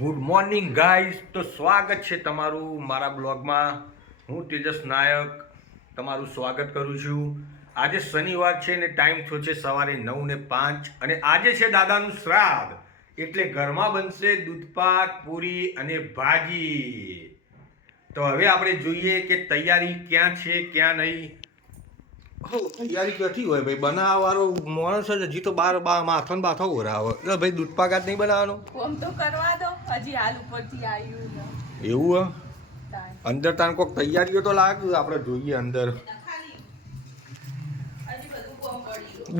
Good morning guys. તો સ્વાગત છે તમારું મારા બ્લોગમાં. હું તેજસ નાયક તમારું સ્વાગત કરું છું. આજે શનિવાર છે ને ટાઈમ થયો છે સવારે 9:05 અને આજે છે દાદાનું શ્રાદ્ધ, એટલે ઘરમાં બનશે દૂધપાક, પૂરી અને ભાજી. તો હવે આપણે જોઈએ કે તૈયારી ક્યાં છે ક્યાં નહીં. તૈયારી ક્યાંથી હોય ભાઈ? બનાવવાળો માણસ જ હજી તો બાર માથો ને બાથો ઓરાવે. એટલે ભાઈ દૂધપાક જ નહીં બનાવવાનો? કોમ તો કરવા દો, હજી હાલ ઉપરથી આવ્યું ને. એવું અંદર તાન કોક તૈયારીઓ તો લાગે, આપણે જોઈએ અંદર.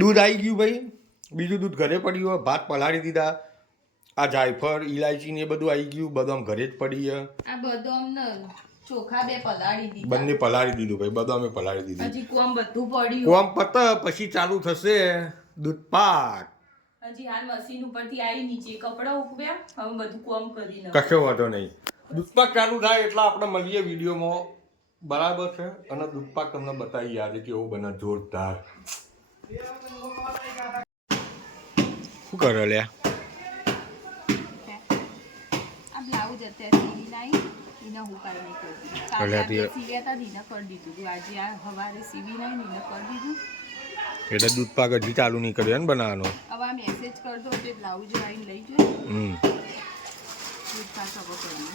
દૂધ આવી ગયું ભાઈ, બીજું દૂધ ઘરે પડ્યું હોય, ભાત પલાળી દીધા, આ જાયફળ ઇલાયચી ને એ બધું આવી ગયું, બદામ ઘરે જ પડી છે. આ બદામ ને ચોખા બે પલાળી દીધા, બંને પલાળી દીધું ભાઈ, બદામે પલાળી દીધું. હજી કોમ બધું પડ્યું. કોમ પતે પછી ચાલુ થશે દૂધપાક. હજી હાલ મશીન ઉપરથી આવી નીચે કપડા ઉકવ્યા, હવે બધું કોમ કરી નાખ. કશો વાંધો નહીં. દૂધપાક ચાલુ થાય એટલે આપણે મળીએ વિડીયોમાં, બરાબર છે? અને દૂધપાક તમને બતાવીએ આજે કેવું બને, જોરદાર. શું કરે લ્યા? આ બ્લાઉઝ અત્યારે સીવી લાવી, એને હું કાંઈ નહીં કરતી. કાલે આ બે સીવ્યા હતા, એને કરી દીધું. આજે આ સવારે સીવી લાવી, એને કરી દીધું. એટલે દૂધપાક હજી ચાલુ નહીં કર્યો ને બનાવવાનો? હવે આ મેસેજ કરી દો એટલે બ્લાઉઝ આવીને લઈ જાય. દૂધપાક હવે કરીએ.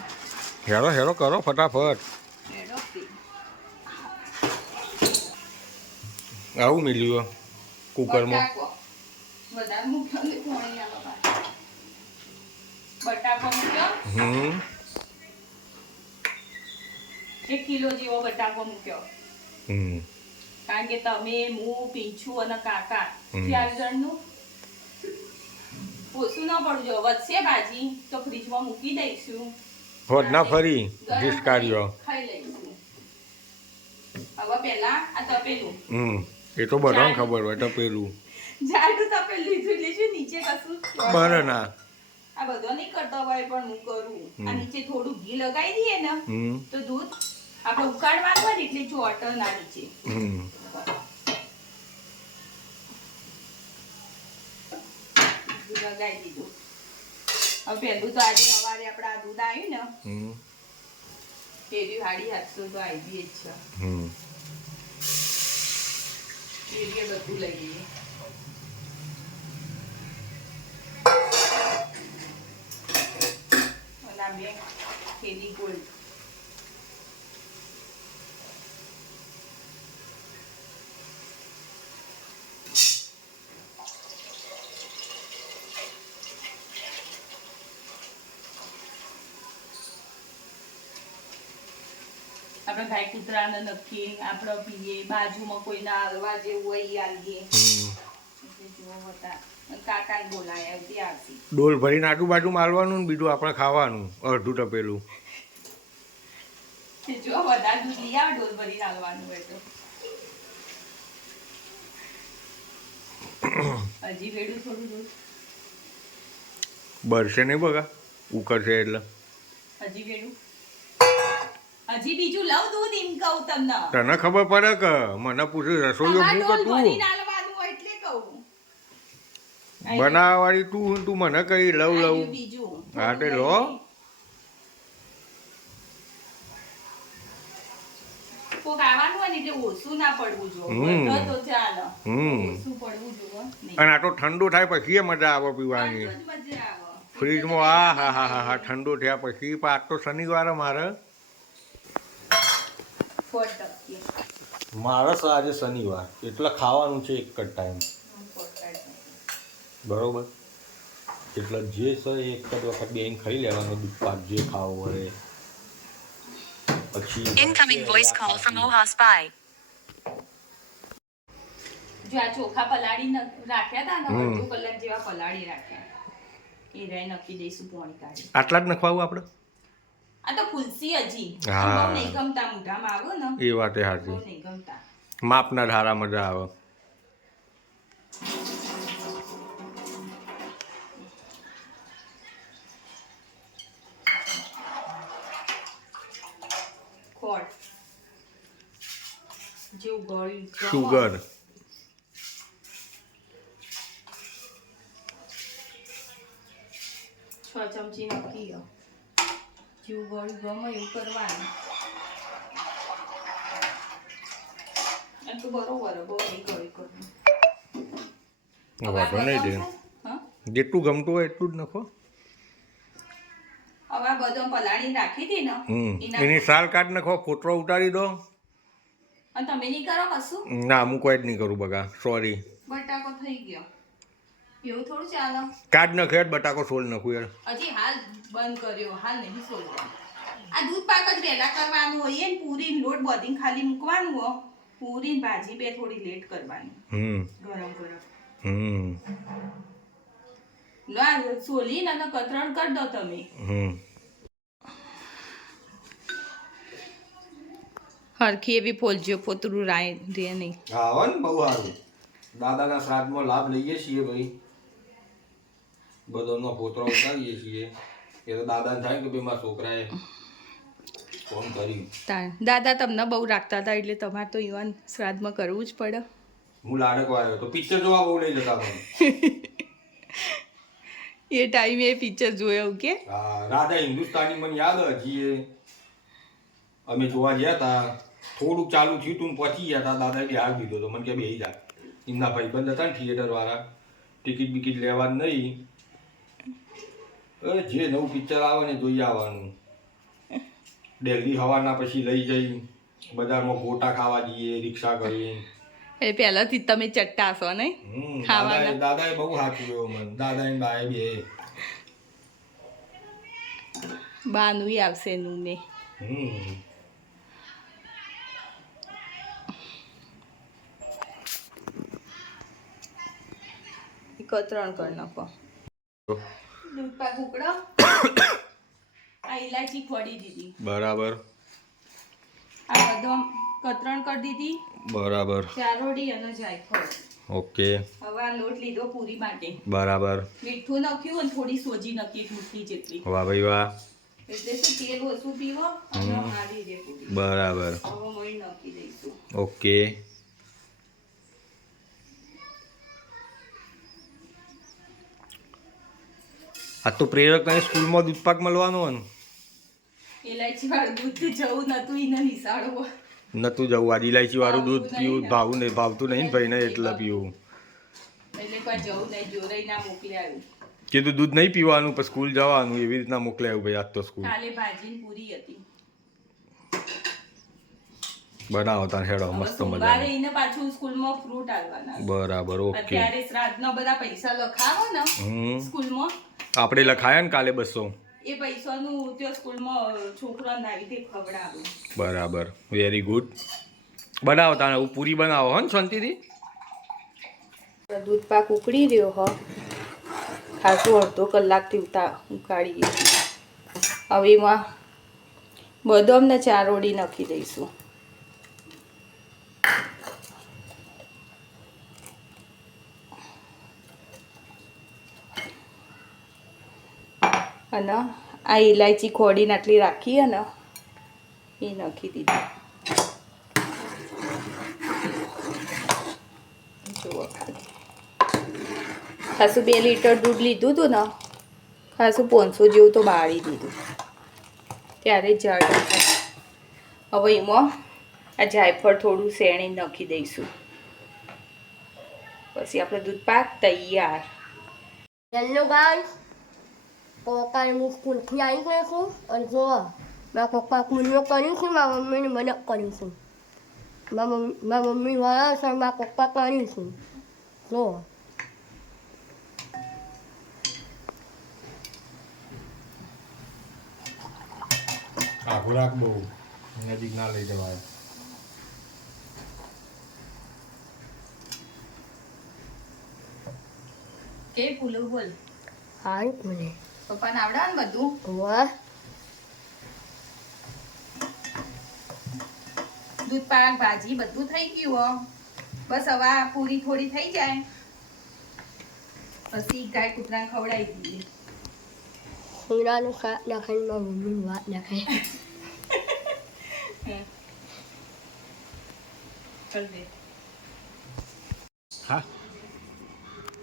હેરો હેરો કરો ફટાફટ. આવું મિલ્યું કુકરમાં. વધારે મૂક્યો ને પાણી આવા બટાકો મૂક્યો. 1 કિલો જેવો બટાકો મૂક્યો. કારણ કે તમે, હું, પીંછું અને કાકા 4 જણનું ઓછું ન પડવું જો. વધશે ભાજી તો ફ્રીજમાં મૂકી દઈશું. હોટ ના ફરી ડીશ કાઢ્યો ખાઈ લઈશું. હવે પહેલા આ તપેલું. એ તો બધાને ખબર હોય તપેલું. જાડું તપેલું લીધું એટલે શું નીચે કશું બરાબર ના. આ બધો નહીં કરતો હોય પણ હું કરું. આ નીચે થોડું ઘી લગાવી દઈએ ને તો દૂધ આપણે ઉકાળવાનું હોય એટલે ચોટ ના નીચે. લગાવી દીધું. હવે પહેલું તો આજે સવારે આપણે આ દૂધ આવ્યું ને એરી 750 તો આવી જ છે. એરી બધું લઈ લઈએ. બે કેરી ગોલ્ડ આપણે ગાય કૂતરાને નખીએ, આપણે પીએ, બાજુમાં કોઈના હલવા જેવું હોય આલીએ. કાકા બોલાય આવતી. ડોલ ભરીને આજુબાજુ મારવાનું ને બીજું આપણે ખાવાનું અડધું ટપેલું. જો વધારે દૂધ લઈ આવે ડોલ ભરીને આલવાનું હોય તો. હજી વેડું થોડું દૂધ બરશે નહીં બગા, ઉકળશે એટલે. હજી વેડું, હજી બીજું લઉં દૂધ એમ કહું તમને. તને ખબર પડે કે મને પૂછ્યું રસોઈયો હું કે તું બનાવવાળી તું મને કઈ લઉં હા તે લો. અને આ તો ઠંડુ થાય પછી મજા આવે પીવાની. ફ્રીજમાં હા હા હા હા ઠંડુ થયા પછી. આજ તો શનિવારે મારે આજે શનિવાર એટલે ખાવાનું છે એક જ ટાઈમ, બરોબર? એટલે જે છે એક જ વખત બેન ખાઈ લેવાનું દૂધપાક જે ખાવું હોય. પછી incoming voice call from Oha Spy. જો આ ચોખા પલાળી રાખ્યા હતા ને, અડધો કલાક જેવા પલાળી રાખ્યા. એ રે નક્કી દઈશું પાણી કાઢી. આટલા જ નખવાવું આપણે? આ તો ખુલસી હજી. હા બહુ નહીં ગમતા મોઢામાં આવો ને એ વાત એ સાચી. બહુ નહીં ગમતા. માપના ધારા મજા આવે. શુગર 6 ચમચી નક્કી હો. જેવું ગળ્યું ગમે એવું કરવાનું. આ તો બરોબર બહુ નહીં ગળી કરવું. વાંધો નહીં દે. હા જેટલું ગમતું હોય એટલું જ નાખો. હવે આ બદામ પલાળી રાખી હતી ને એની સાલ કાઢ નાખો, ફોટો ઉતારી દો. અને તમે નહીં કરો કશું? ના હું કોઈ જ નહીં કરું બગા, સોરી. બટાકો થઈ ગયો. એવું થોડું ચાલે. કાઢ નાખે જ બટાકો સોલ નાખું યાર. હજી હાલ બંધ કર્યો, હાલ નહીં સોલવાનો. આ દૂધ પાક જ વહેલા કરવાનું હોય ને, પૂરી લોટ બધીને ખાલી મૂકવાનું હોય. પૂરી ભાજી બે થોડી લેટ કરવાની. ગરમ ગરમ. લો સોલી ને કતરણ કરી દો તમે. હરખી એવી ફોલજો, પોતરું રાય દે નહીં. હા હો ને, બહુ સારું. દાદાના શ્રાદ્ધમાં લાભ લઈએ છીએ ભાઈ. બધાનો પોતરો ઉતારીએ છીએ. એ તો દાદાને થાય કે ભાઈ મારા છોકરાએ ફોન કર્યું. દાદા તમને બહુ રાખતા હતા એટલે તમારે તો ઈવન શ્રાદ્ધમાં કરવું જ પડે. હું લાડકો આવ્યો તો પિક્ચર જોવા બહુ લઈ જતા પણ. એ ટાઈમે એ પિક્ચર જોયો કે હા, રાધા હિન્દુસ્તાની મને યાદ હજી એ અમે જોવા ગયા હતા. થોડુંક ચાલુ થયું તું પહોંચી ગયા હતા. દાદાએ બિહાર દીધો તો મને કે બેસી જા. એમના ભાઈબંધ હતા ને થિયેટર વાળા, ટિકિટ બિકિટ લેવાનું નહીં, જે નવું પિક્ચર આવે ને જોઈ આવવાનું. દિલ્હી હવાના પછી લઈ જઈ બજારમાં ગોટા ખાવા જઈએ રિક્ષા કરી. એ પહેલાથી જ તમે ચટ્ટા છો ને ખાવાના. દાદાએ બહુ સાચું મને. દાદા ને બાએ બે બાનું આવશે નું મેં. કતરણ કરી નાખો. દૂધ પાક ઉકળો. આ ઇલાયચી ફોડી દીધી. બરાબર. આ બદામ કતરણ કરી દીધી. બરાબર. ચારોડી અને જાયફળ. ઓકે. હવે આ લોટ લીધો પૂરી માટે. બરાબર. મીઠું નાખ્યું અને થોડી સોજી નાખી, ટૂટી જેટલી. વાહ ભાઈ વાહ. એટલે શું તેલ ઓછું પીવો અને હારી રે પૂરી. બરાબર. હવે મળી નાખી દઈશું. ઓકે. આ તો પ્રેરક ને સ્કૂલમાં દૂધ પાક મળવાનો ને. ઇલાયચી વાળું દૂધ જવું નતું, એને નિશાળો નતું જવું. આજે ઇલાયચી વાળું દૂધ પીવું ભાવતું નહીં ને ભાઈ ને, એટલે પીવું. એટલે કોઈ જવું નહીં, જોરાઈ ના મોકલ્યા. કીધું દૂધ નહીં પીવાનું પણ સ્કૂલ જવાનું, એવી રીતના મોકલ્યા ભાઈ. આજ તો સ્કૂલ કાલે ભાજી પૂરી હતી. બનાવો તાર હેડો મસ્ત મજા. એને પાછું સ્કૂલમાં ફ્રૂટ આલવાના. બરાબર. ઓકે. અત્યારે શ્રાદ્ધના બધા પૈસા લખાવો ને સ્કૂલમાં. આપણે લખાયા ને કાલે 200. એ પૈસાનું ત્યાં સ્કૂલમાં છોકરાને આવી રીતે ખવડાવું. બરાબર. Very good. બનાવો તારે પૂરી બનાવો હો ને શાંતિથી. દૂધ પાક ઉકળી રહ્યો હો. ખાસું અડધો કલાકથી ઉકાળીએ. હવે એમાં બદામ ને ચારોડી નાખી દઈશું. અને આ ઇલાયચી ખોડીને આટલી રાખીએ ને એ નાખી દીધી. જુઓ ખાલી ખાસું 2 લીટર દૂધ લીધું હતું ને, ખાસું 500 જેવું તો બાળી દીધું ત્યારે જાડું. હવે એમાં આ જાયફળ થોડું શેણી નાખી દઈશું. પછી આપણે દૂધ પાક તૈયાર. હેલો ગાઈસ, પપ્પાને હું સ્કૂલથી આવી ગઈ છું અને જો મારા પપ્પા કુલ્યો કર્યું છે, મારા મમ્મીને મદદ કર્યું છે. મારા મમ્મી વાળા છે, મારા પપ્પા કર્યું છે. જો ખોરાક બહુ નજીક ના લઈ જવાય. કે પુલું બોલ. હારું મને પપ્પાને આવડે ને બધું. વાહ દૂધ પાક ભાજી બધું થઈ ગયું હો. બસ હવે આ પૂરી થોડી થઈ જાય પછી ગાય કૂતરાને ખવડાવી દઈએ. શીરાનું શાક નાખાઈને મારા મમ્મીની વાત નાખાય. હા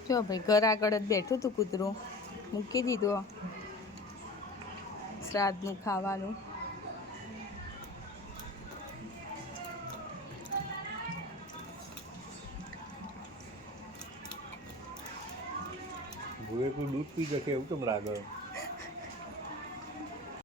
જો ભાઈ ઘર આગળ જ બેઠું તું કૂતરું, મૂકી દીધું. શ્રાદ્ધનું ખાવાનું. ભૂએ કોઈ દૂધ પી જશે એવું કેમ લાગે?